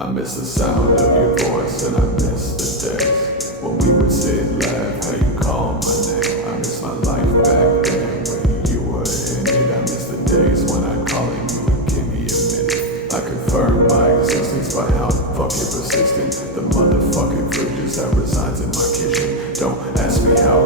I miss the sound of your voice and I miss the days when we would sit and laugh how you call my name. I miss my life back then when you were in it. I miss the days when I'd call and you would give me a minute. I confirm my existence by how fucking persistent the motherfucking fridges that resides in my kitchen. Don't ask me how